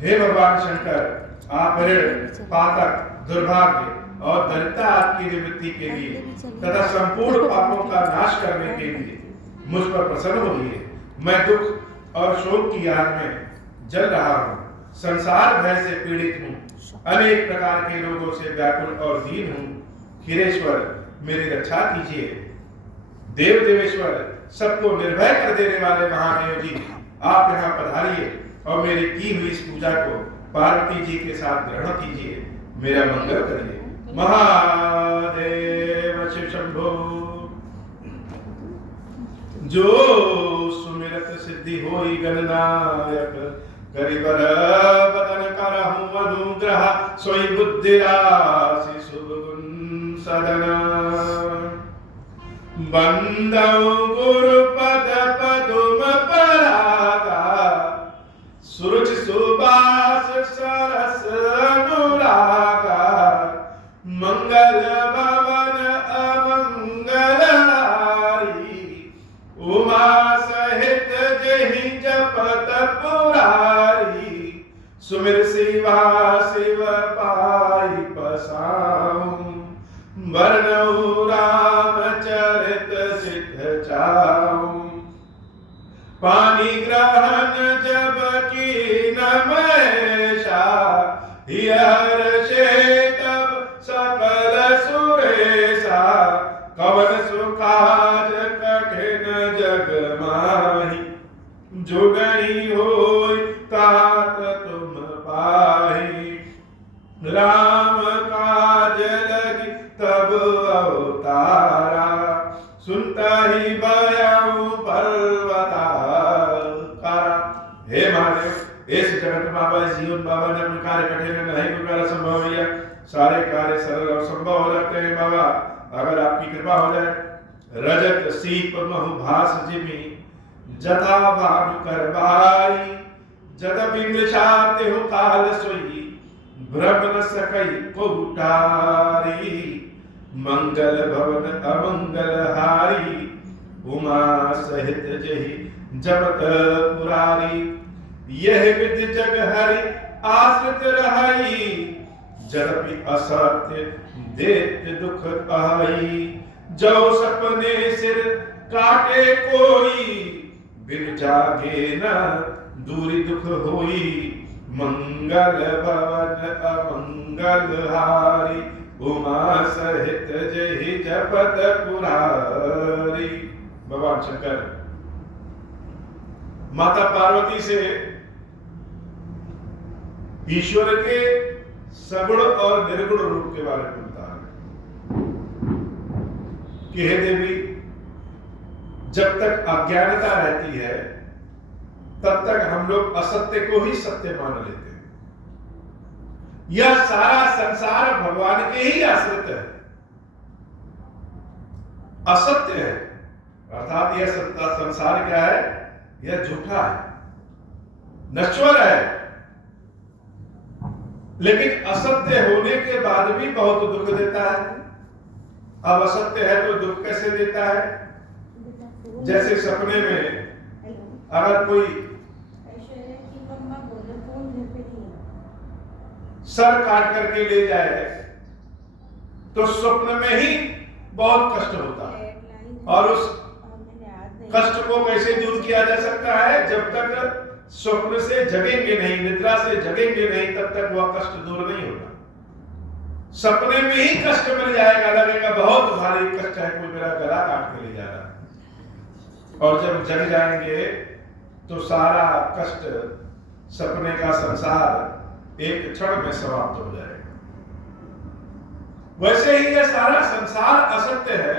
हे भगवान शंकर, आप ऋण, पातक, दुर्भाग्य और दरिद्रता आपकी निवृत्ति के लिए तथा संपूर्ण पापों का नाश करने के लिए मुझ पर प्रसन्न होइए। मैं दुख और शोक की आग में जल रहा हूँ, संसार भय से पीड़ित हूँ, अनेक प्रकार के रोगों से व्याकुल और दीन हूँ। खीरेश्वर, मेरी रक्षा कीजिए। देव देवेश्वर, सबको निर्भय कर देने वाले महादेव जी, आप यहाँ पधारिए और मेरी की हुई इस पूजा को पार्वती जी के साथ ग्रहण कीजिए, मेरा मंगल करिए। महादेव शिव शंभो। जो सुमिरत सिद्धि होई गणनायक, करिबर बदन करहु अनुग्रह, सोई बुद्धि राशि शुभ गुण सदना। बंदौ गुरु पद पदुम परागा, सुरुचि सुबास सरस अनुरागा। मंगल भवन अमंगल हारी, उमा सहित जहि जपत पुरारी। सुमिर शिवा शिव पाई पसाऊं, वर्णौ रामचरित सिद्ध चाऊं। पानी ग्रहण जब की नमैषा, हर्षे तब सकल सुरेशा। कवन सुखाज कठिन जग माही, जो नहीं होय तात तुम पाही। राम काज लगी तब अवतारा, सुनता ही भयउ पर्वताकारा। हे महादेव, इस जगत बाबा जीवन बाबा ने अपने कार्य कठिन नहीं प्रकार संभव किया, सारे कार्य सरल और संभव हो जाते हैं बाबा, अगर आपकी कृपा हो जाए। रजत सीप महु भास जिमि, जथा भानु कर बाई। जद बिंदुसाते हो काल सोई, ब्रह्म न सकई को उठारी। मंगल भवन अमंगल हारी, उमा सहित जहि जपत पुरारी। यह विधि जग हरि आश्रित रहाई, जदपि असत्य देत दुख आई। जो सपने सिर काटे कोई, बिन जागे न दूरी दुख होई। मंगल भवन अमंगल हारी, उमा सहित जहि जपत पुरारी। भगवान शंकर माता पार्वती से ईश्वर के सगुण और निर्गुण रूप के बारे में बता रहे कि हे देवी, जब तक अज्ञानता रहती है तब तक हम लोग असत्य को ही सत्य मान लेते हैं। यह सारा संसार भगवान के ही आश्रित है, असत्य है। अर्थात यह संसार क्या है? यह झूठा है, नश्वर है। लेकिन असत्य होने के बाद भी बहुत दुख देता है। अब असत्य है तो दुख कैसे देता है? जैसे सपने में अगर कोई सर काट करके ले जाए तो स्वप्न में ही बहुत कष्ट होता है, और उस कष्ट को कैसे दूर किया जा सकता है? जब तक स्वप्न से जगेंगे नहीं, निद्रा से जगेंगे नहीं, तब तक वह कष्ट दूर नहीं होगा। सपने में ही कष्ट मिल जाएगा, लगेगा बहुत भारी कष्ट है, कोई मेरा गला काट के ले जा रहा है। और जब जग जाएंगे तो सारा कष्ट, सपने का संसार एक क्षण में समाप्त हो जाएगा। वैसे ही यह सारा संसार असत्य है,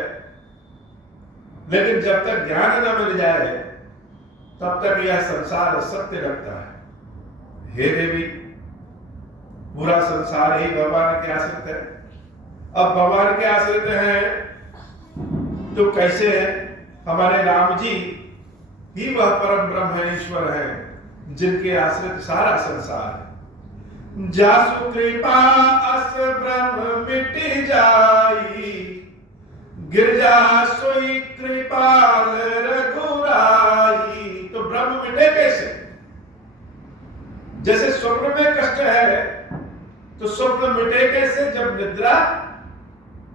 लेकिन जब तक ज्ञान न मिल जाए तब तक यह संसार सत्य लगता है। हे देवी, पूरा संसार ही भगवान के आश्रित है। अब भगवान के आश्रित है तो कैसे है? हमारे राम जी ही वह परम ब्रह्म ईश्वर है जिनके आश्रित सारा संसार है। जासु कृपा अस ब्रह्म मिट जाई, गिरजा सोई कृपाल रघुराई। तो ब्रह्म मिटे कैसे? जैसे स्वप्न में कष्ट है तो स्वप्न मिटे कैसे? जब निद्रा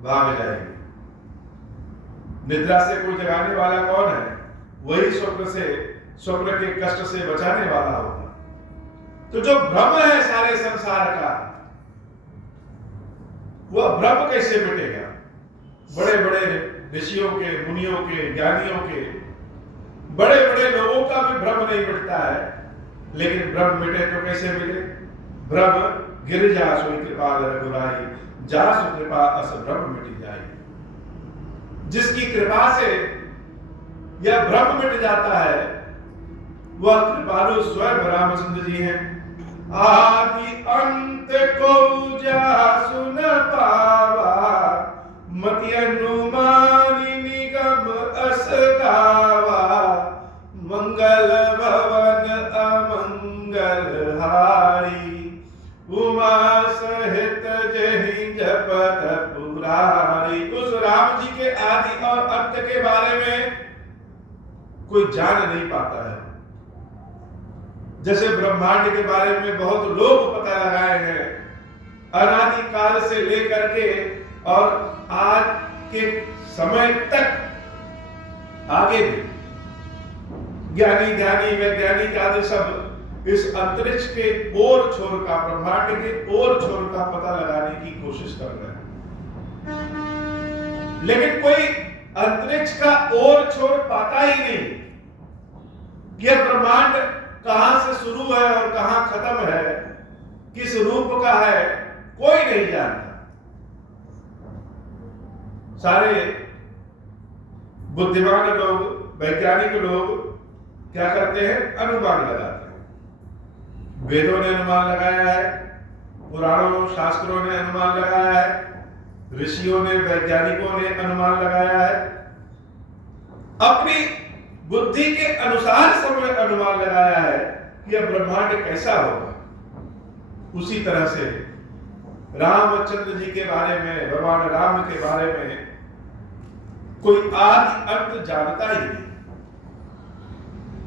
भाग जाएगी। निद्रा से कोई जगाने वाला कौन है? वही स्वप्न के कष्ट से बचाने वाला होगा। तो जो भ्रम है सारे संसार का, वह भ्रम कैसे मिटेगा? बड़े बड़े ऋषियों के, मुनियों के, ज्ञानियों के, बड़े बड़े लोगों का भी भ्रम नहीं मिटता है। लेकिन भ्रम मिटे तो कैसे मिले? भ्रम गिर जा सोई कृपा रघुराई, जा सु कृपा अस भ्रम मिट जाए। जिसकी कृपा से यह भ्रम मिट जाता है वह कृपालु स्वयं रामचंद्र जी हैं। आदि अंत को जा सुन पावा, मति अनुमानि निगम अस गावा, मंगल भवन अमंगल हारी, उमा सहित जहि जपत पुरारी। उस राम जी के आदि और अंत के बारे में कोई जान नहीं पाता है। जैसे ब्रह्मांड के बारे में बहुत लोग पता लगाए हैं, अनादि काल से लेकर के और आज के समय तक आगे भी ज्ञानी वैज्ञानिक आदि सब इस अंतरिक्ष के ओर छोर का, ब्रह्मांड के ओर छोर का पता लगाने की कोशिश कर रहे हैं। लेकिन कोई अंतरिक्ष का ओर छोर पाता ही नहीं। यह ब्रह्मांड कहां से शुरू है और कहां खत्म है, किस रूप का है, कोई नहीं जानता। सारे बुद्धिमान लोग, वैज्ञानिक लोग क्या करते हैं? अनुमान लगाते हैं। वेदों ने अनुमान लगाया है, पुराणों शास्त्रों ने अनुमान लगाया है, ऋषियों ने, वैज्ञानिकों ने अनुमान लगाया है। अपनी बुद्धि के अनुसार सबने अनुमान लगाया है कि यह ब्रह्मांड कैसा होगा। उसी तरह से रामचंद्र जी के बारे में, भगवान राम के बारे में कोई आदि अंत जानता ही नहीं।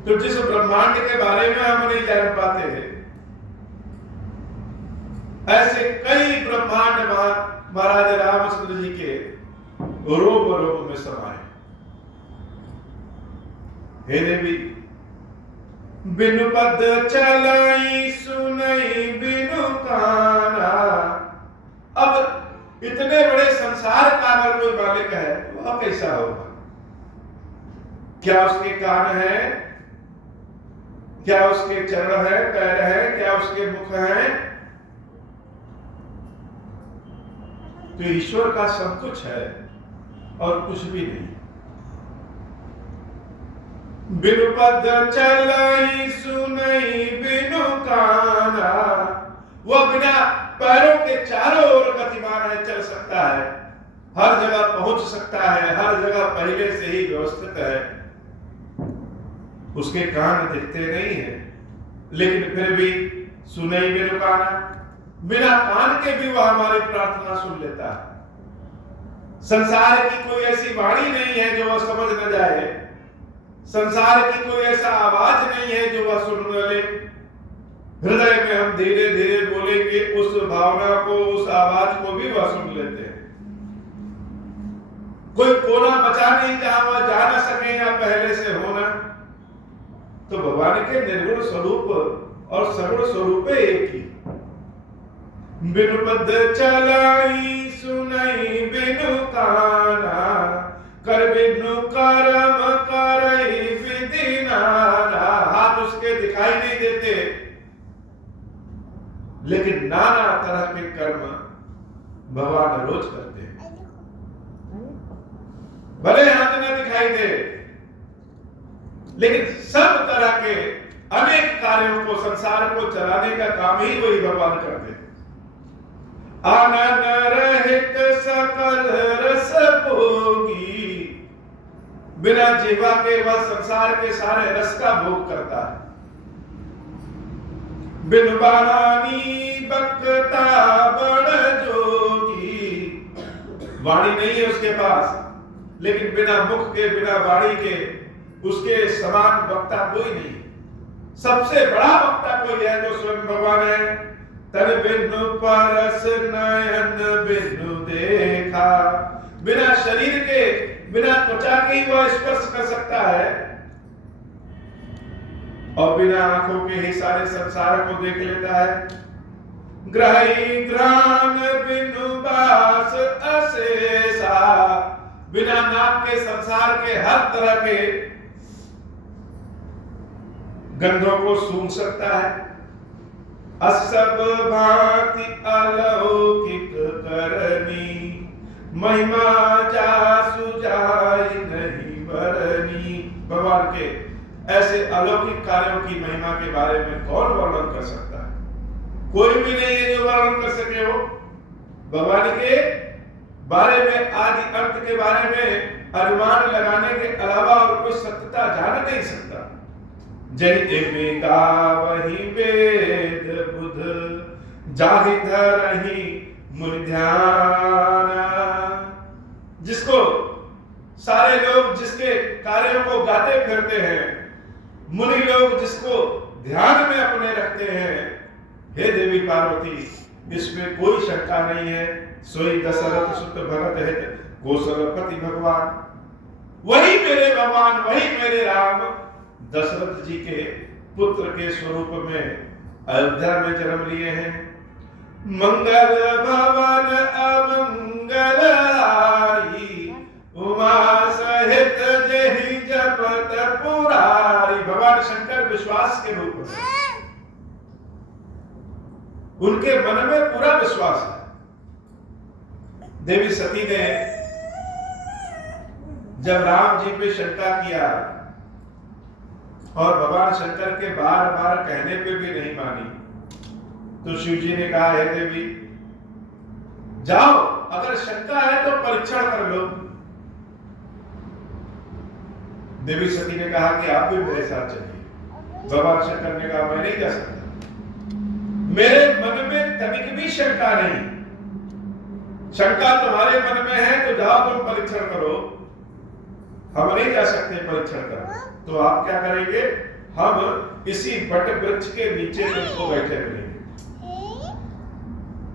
तो जिस ब्रह्मांड के बारे में हम नहीं जान पाते हैं, ऐसे कई ब्रह्मांड महाराज रामचंद्र जी के रोम रोम में समाये। हे देवी, बिनु पद चलाई सुनई बिनु काना। अब इतने बड़े संसार का अगर कोई मालिक है, वह कैसा होगा? क्या उसके कान है? क्या उसके चरण है, पैर है? क्या उसके मुख है? तो ईश्वर का सब कुछ है और कुछ भी नहीं। बिनु पद चलाई सुनई बिनु काना। वह बिना पैरों के चारों ओर गतिमान है, चल सकता है, हर जगह पहुंच सकता है, हर जगह पहले से ही व्यवस्थित है। उसके कान दिखते नहीं है, लेकिन फिर भी सुनई बिनु काना, बिना कान के भी वह हमारी प्रार्थना सुन लेता है। संसार की कोई ऐसी वाणी नहीं है जो वह समझ न जाए, संसार की कोई ऐसा आवाज नहीं है जो वह सुन ले। हृदय में हम धीरे धीरे बोलेंगे, उस भावना को, उस आवाज को भी वह सुन लेते हैं। कोई कोना बचा नहीं जहां वह जा न सके या पहले से होना। तो भगवान के निर्गुण स्वरूप और सगुण स्वरूप एक ही। बिनु पद चलाई सुनई बिनु काना, कर बिनु कर्म करई विधि नाना। हाथ उसके दिखाई नहीं देते, लेकिन नाना तरह के कर्म भगवान रोज करते हैं। भले हाथ न दिखाई दे, लेकिन सब तरह के अनेक कार्यों को, संसार को चलाने का काम ही वही भगवान करते हैं। आनन रहित सकल रस भोगी, बिना जीवा के वह संसार के सारे रस का भोग करता है। बिन वाणी बक्ता बड़ जोगी, वाणी नहीं है उसके पास, लेकिन बिना मुख के, बिना वाणी के उसके समान वक्ता कोई नहीं। सबसे बड़ा वक्ता कोई है जो स्वयं भगवान है। तन बिनु परस नयन बिनु देखा। बिना शरीर के, बिना त्वचा के ही वह स्पर्श कर सकता है और बिना आंखों के ही सारे संसार को देख लेता है। ग्रही ग्राण बिनु बास अशेषा। बिना नाक के संसार के हर तरह के गंधों को सूंघ सकता है। असब भांति अलौकिक करनी, महिमा जासु जाय नहीं बरनी। भगवान के ऐसे अलौकिक कार्यों की महिमा के बारे में कौन वर्णन कर सकता है? कोई भी नहीं है जो वर्णन कर सके हो। भगवान के बारे में, आदि अंत के बारे में अनुमान लगाने के अलावा और कोई सत्यता जान नहीं सकता। जय एका वही वेद बुध, जाहि धरहि मुनि ध्यान। जिसको सारे लोग, जिसके कार्यों को गाते फिरते हैं, मुनि लोग जिसको ध्यान में अपने रखते हैं, हे देवी पार्वती, इसमें कोई शंका नहीं है। सोई दशरथ सुत भगत है कौशलपति भगवान। वही मेरे भगवान, वही मेरे राम दशरथ जी के पुत्र के स्वरूप में अयोध्या में जन्म लिए हैं। मंगल भवन अमंगल हारी, उमा सहित जहि जपत पुरारी। भगवान शंकर विश्वास के रूप में, उनके मन में पूरा विश्वास है। देवी सती ने जब राम जी पे शंका किया और भगवान शंकर के बार बार कहने पे भी नहीं मानी, तो शिव जी ने कहा, हे देवी जाओ, अगर शंका है तो परीक्षण कर लो। देवी सती ने कहा कि आप भी मेरे साथ चलिए। भगवान शंकर ने कहा, मैं नहीं जा सकता, मेरे मन में तनिक भी शंका नहीं। शंका तुम्हारे मन में है तो जाओ तुम परीक्षण करो, हम नहीं जा सकते परीक्षण कर। तो आप क्या करेंगे? हम इसी बट वृक्ष के नीचे तुमको बैठे मिलेंगे।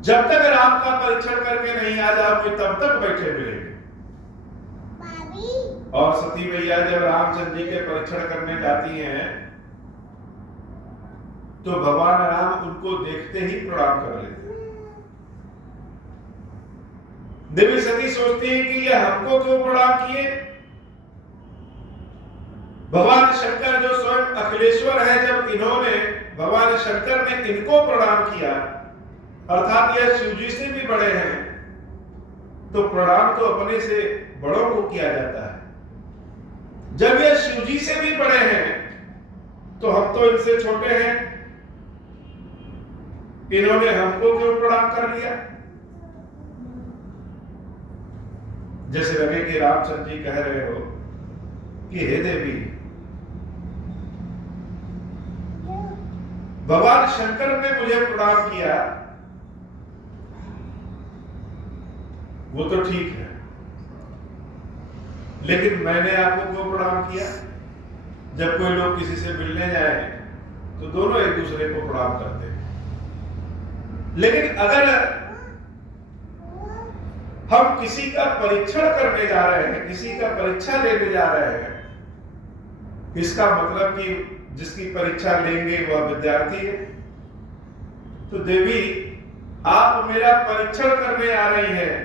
जब तक राम का परीक्षण करके नहीं आ जाओगे तब तक बैठे मिलेंगे। और सती मैया जब रामचंद्र जी के परीक्षण करने जाती हैं तो भगवान राम उनको देखते ही प्रणाम कर लेते हैं। देवी सती सोचती है कि ये हमको क्यों प्रणाम किए? भगवान शंकर जो स्वयं अखिलेश्वर है, जब इन्होंने, भगवान शंकर ने इनको प्रणाम किया, अर्थात यह शिव जी से भी बड़े हैं, तो प्रणाम तो अपने से बड़ों को किया जाता है। जब ये शिव जी से भी बड़े हैं तो हम तो इनसे छोटे हैं, इन्होंने हमको क्यों प्रणाम कर लिया? जैसे लगे कि रामचंद्र जी कह रहे हो कि हे देवी, भगवान शंकर ने मुझे प्रणाम किया वो तो ठीक है, लेकिन मैंने आपको क्यों प्रणाम किया? जब कोई लोग किसी से मिलने जाए तो दोनों एक दूसरे को प्रणाम करते हैं, लेकिन अगर हम किसी का परीक्षण करने जा रहे हैं, किसी का परीक्षा लेने जा रहे हैं, इसका मतलब कि जिसकी परीक्षा लेंगे वह विद्यार्थी है। तो देवी, आप मेरा परीक्षण करने आ रही हैं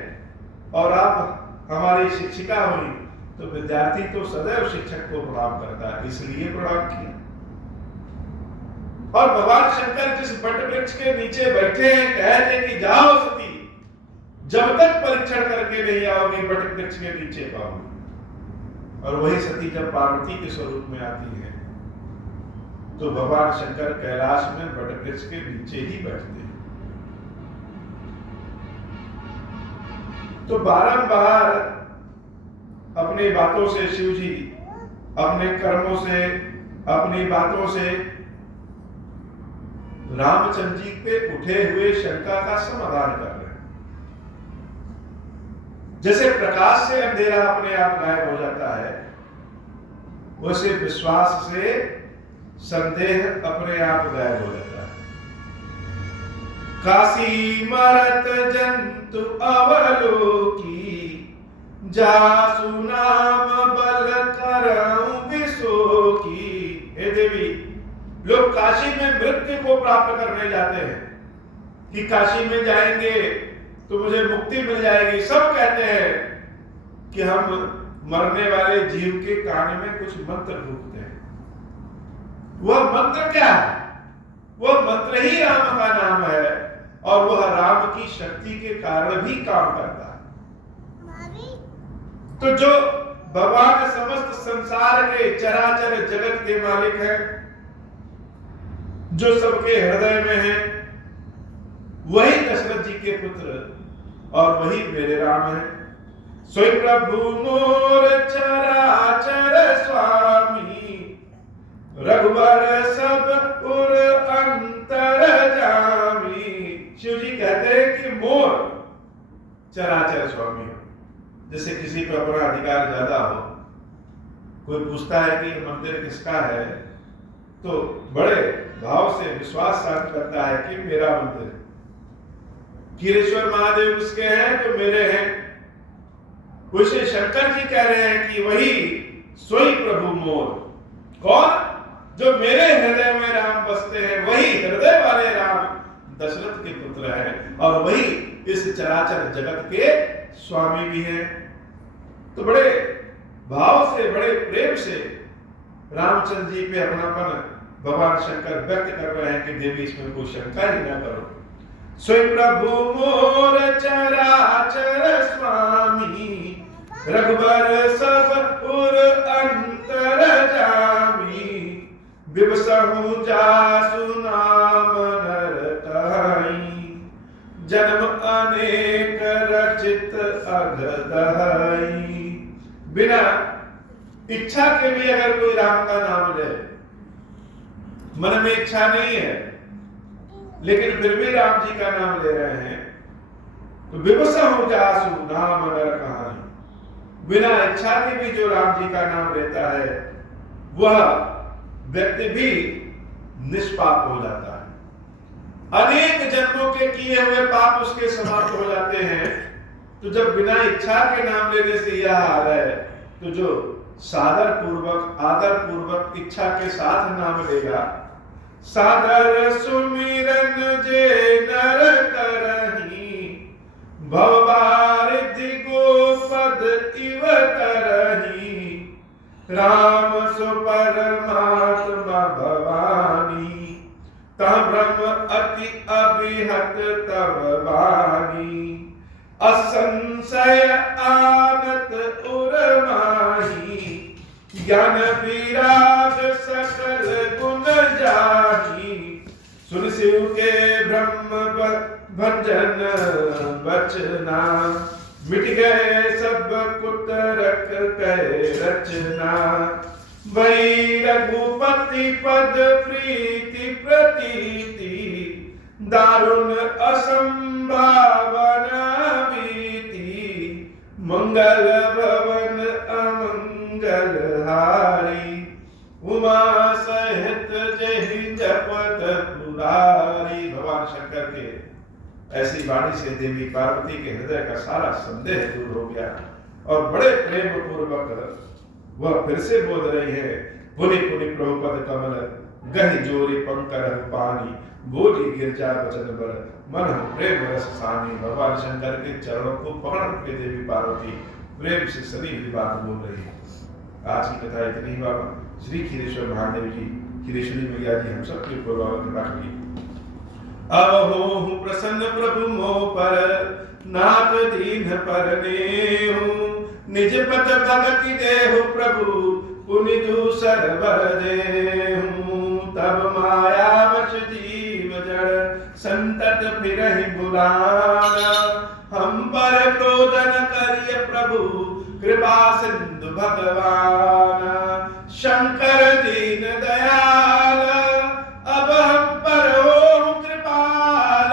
और आप हमारी शिक्षिका हुई, तो विद्यार्थी तो सदैव शिक्षक को प्रणाम करता है, इसलिए प्रणाम किया। और भगवान शंकर जिस बट वृक्ष के नीचे बैठे हैं, कहते कि जाओ सती, जब तक परीक्षण करके नहीं आओगे बट वृक्ष के नीचे पाओगे। और वही सती जब पार्वती के स्वरूप में आती है तो भगवान शंकर कैलाश में बट वृक्ष के नीचे ही बैठते हैं। तो बारंबार अपनी बातों से शिव जी, अपने कर्मों से, अपनी बातों से रामचंद्र जी पे उठे हुए शंका का समाधान कर रहे हैं। जैसे प्रकाश से अंधेरा अपने आप गायब हो जाता है, वैसे विश्वास से संदेह अपने आप गायब हो जाता है। काशी मरत जंतु अवलोकी, जासु नाम बल करऊं विशोकी। हे देवी, लोग काशी में मृत्यु को प्राप्त करने जाते हैं कि काशी में जाएंगे तो मुझे मुक्ति मिल जाएगी। सब कहते हैं कि हम मरने वाले जीव के कान में कुछ मंत्र फूंकते हैं। वह मंत्र क्या है? वह मंत्र ही राम का नाम है और वह राम की शक्ति के कारण भी काम करता है। तो जो भगवान समस्त संसार के चराचर जगत के मालिक है, जो सबके हृदय में है, वही दशरथ जी के पुत्र और वही मेरे राम है। सोई प्रभु मोर चराचर स्वामी, रघुवर सब उर अंतर जामी। शिव जी कहते हैं कि मोर चराचर स्वामी हो। जैसे किसी पर अपना अधिकार ज्यादा हो, कोई पूछता है कि मंदिर किसका है, तो बड़े भाव से विश्वास साथ करता है कि मेरा मंदिर है। कीरेश्वर महादेव किसके हैं? तो मेरे हैं। उसे शंकर जी कह रहे हैं कि वही सोई प्रभु मोर। कौन? जो मेरे हृदय में राम बसते हैं, वही हृदय वाले राम दशरथ के पुत्र हैं और वही इस चराचर जगत के स्वामी भी हैं। तो बड़े भाव से, बड़े प्रेम से रामचंद्र जी पे अपनापन भगवान शंकर व्यक्त कर रहे हैं कि देवी इसमें कोई शंका ही ना करो। सोई प्रभु मोर चराचर स्वामी, रघुबर सब उर अंतर जामी। विवसहु जासु नाम नरताई, जन्म अनेक रचित अघदहाई। बिना इच्छा के भी अगर कोई राम का नाम ले, मन में इच्छा नहीं है लेकिन फिर भी राम जी का नाम ले रहे हैं, तो विवसहु जासु नाम नरताई। बिना इच्छा के भी जो राम जी का नाम लेता है, वह व्यक्ति भी निष्पाप हो जाता है। अनेक जन्मों के किए हुए पाप उसके समाप्त हो जाते हैं। तो जब बिना इच्छा के नाम लेने से यह हाल है, तो जो सादर पूर्वक, आदर पूर्वक, इच्छा के साथ नाम लेगा, सादर सुमिरन जे नर करही, भवबारिधि गोपद इव तरही। राम सो परमात्मा भवानी, तह ब्रह्म अति अभिहत तव वाणी। असंशय आनत उर्माही, ज्ञान विराग सकल गुण जाही। सुन शिव के ब्रह्म भंजन बचना, मिट गए सब कुतरक कह रचना। वही रघुपति पद प्रीति प्रतीति, दारुण असंभावना बीती। मंगल भवन अमंगल हारी, उमा सहित जहि जपत पुरारी। भगवान शंकर के ऐसी वाणी से देवी पार्वती के हृदय का सारा संदेह दूर हो गया और बड़े प्रेम पूर्वक वह फिर से बोल रही है, पुनि पुनि प्रभुपद कमल, गहि जोरी पंकर पानी। बोली गिरजा वचन बल, मन प्रेम रस सानी। भगवान शंकर के चरणों को पकड़ के देवी पार्वती प्रेम से सभी भी बात बोल रही है। आज की कथा इतनी ही। बाबा श्री खीरेश्वर महादेव जी, खीरेश्वरी मैया जी हम सबके ऊपर बाबा कृपा करिए। अब हो प्रसन्न प्रभु मोह पर, नाथ दीन पर नेहु। निज पद भगति देहु प्रभु, पुनि दूसर बर देहु। तब माया वश जीव जड़, संतत फिरहि बुलाना। हम पर क्रोध न करिय प्रभु, कृपा सिंधु भगवान। शंकर दीन दयाल, अब हम पर हो कृपाल।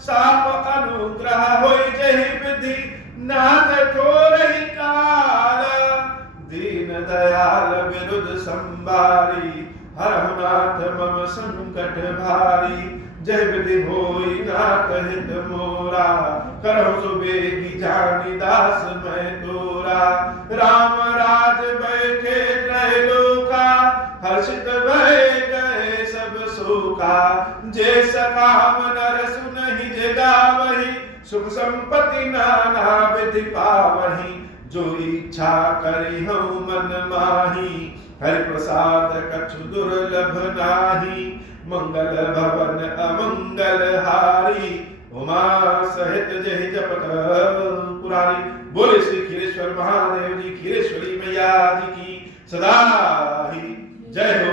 साप अनुग्रह होई जहि विधि, नाथ ठोरहि काल। दीन दयाल विरुद्ध संभारी, हरहु नाथ मम संकट भारी। जय विधि होई नाथ हित मोरा, करहु सुबेगी जानी दास मैं तोरा। राम राज बैठे त्रैलोका, हर्षित भय गए सब शोका। जे सका नर सुनहि जे गावहि, सुख संपत्ति नाना विधि पावहि। जो इच्छा करि हऊँ मन माही, हरि प्रसाद कछु दुर्लभ नाही। मंगल भवन अमंगल हारी, उमा सहित जहि जपत पुरारी। बोले श्री खीरेश्वर महादेव जी, खीरेश्वरी मैया जी की सदा ही जय।